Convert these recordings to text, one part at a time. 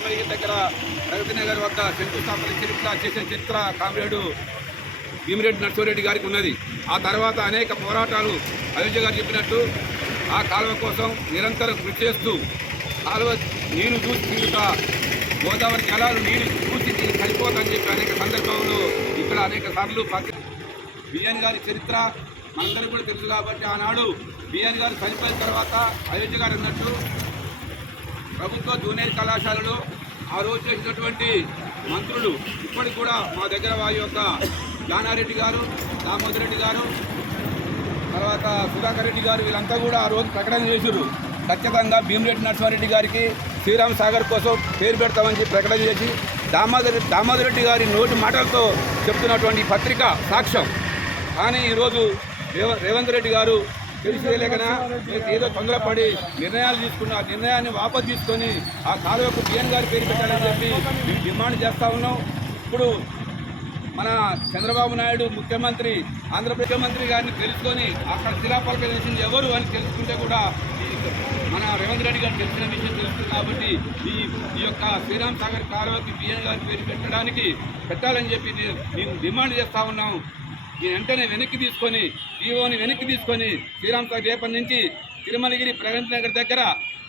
తిరుమలగిరి దగ్గర ప్రగతి నగర్ వద్ద శంకుస్థాపన చరిత్ర చేసిన చరిత్ర కామ్రేడు భీమిరెడ్డి నరసింహారెడ్డి గారికి ఉన్నది. ఆ తర్వాత అనేక పోరాటాలు అయోధ్య గారు చెప్పినట్టు ఆ కాలువ కోసం నిరంతరం కృషి చేస్తూ కాలువ నీరు చూసి తిరుగుతా గోదావరి జలాలు నీరు చూసి చనిపోతాయని చెప్పి అనేక సందర్భంలో ఇక్కడ అనేక సార్లు బిఎన్ గారి చరిత్ర మనందరికీ కూడా తెలుసు. కాబట్టి ఆనాడు బిఎన్ గారు చనిపోయిన తర్వాత అయోధ్య గారు అన్నట్టు ప్రభుత్వ జూనియర్ కళాశాలలో ఆ రోజు చేసినటువంటి మంత్రులు ఇప్పటికి కూడా మా దగ్గర వారి యొక్క జానారెడ్డి గారు, దామోదర్ రెడ్డి గారు, తర్వాత సుధాకర్ రెడ్డి గారు వీళ్ళంతా కూడా ఆ రోజు ప్రకటన చేశారు. ఖచ్చితంగా భీమిరెడ్డి నరసింహారెడ్డి గారికి శ్రీరామ్ సాగర్ కోసం పేరు పెడతామని చెప్పి ప్రకటన చేసి దామోదర్ రెడ్డి గారి నోటి మాటలతో చెప్తున్నటువంటి పత్రిక సాక్ష్యం. కానీ ఈరోజు రేవంత్ రెడ్డి గారు తెలిసేలేకనా ఏదో తొందరపడి నిర్ణయాలు తీసుకున్న ఆ నిర్ణయాన్ని వాపసు తీసుకొని ఆ కాలువకు బిఎన్ గారి పేరు పెట్టాలని చెప్పి మేము డిమాండ్ చేస్తూ ఉన్నాం. ఇప్పుడు మన చంద్రబాబు నాయుడు ముఖ్యమంత్రి, ఆంధ్రప్రదేశ్ ముఖ్యమంత్రి గారిని తెలుసుకొని అక్కడ శిలాపలక వేసింది ఎవరు అని తెలుసుకుంటే కూడా మన రేవంత్ రెడ్డి గారు తెలిసిన విషయం తెలుస్తుంది. కాబట్టి ఈ యొక్క శ్రీరామ్ సాగర్ కాలువకి బిఎన్ గారి పేరు పెట్టాలని చెప్పి మేము డిమాండ్ చేస్తూ ఉన్నాం. వెంటనే వెనక్కి తీసుకొని ఈవోని వెనక్కి తీసుకొని శ్రీరామ్ సాగర్ రేపటి నుంచి తిరుమలగిరి ప్రగతి నగర్ దగ్గర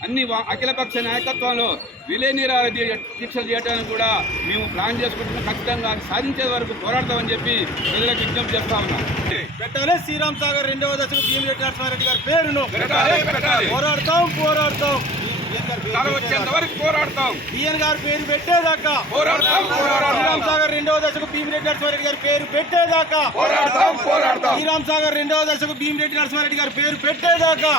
అన్ని అఖిలపక్ష నాయకత్వంలో విలే నిరాహార దీక్షలు చేయడానికి కూడా మేము ప్లాన్ చేసుకుంటున్నాం. ఖచ్చితంగా సాధించే వరకు పోరాడతామని చెప్పి ప్రజలకు విజ్ఞప్తి చేస్తా ఉన్నాం. పెట్టాలి శ్రీరామ్ సాగర్ 2వ దశకు భీమిరెడ్డి నరసింహారెడ్డి గారి పేరును పోరాడతాం. వచ్చేంత వరకు పోరాడతాం. బిఎన్ గారి పేరు పెట్టేదాకా శ్రీరామ్ సాగర్ 2వ దశకు భీమిరెడ్డి నరసింహారెడ్డి గారి పేరు పెట్టేదాకా శ్రీరామ్ సాగర్ 2వ దశకు భీమిరెడ్డి నరసింహారెడ్డి గారి పేరు పెట్టేదాకా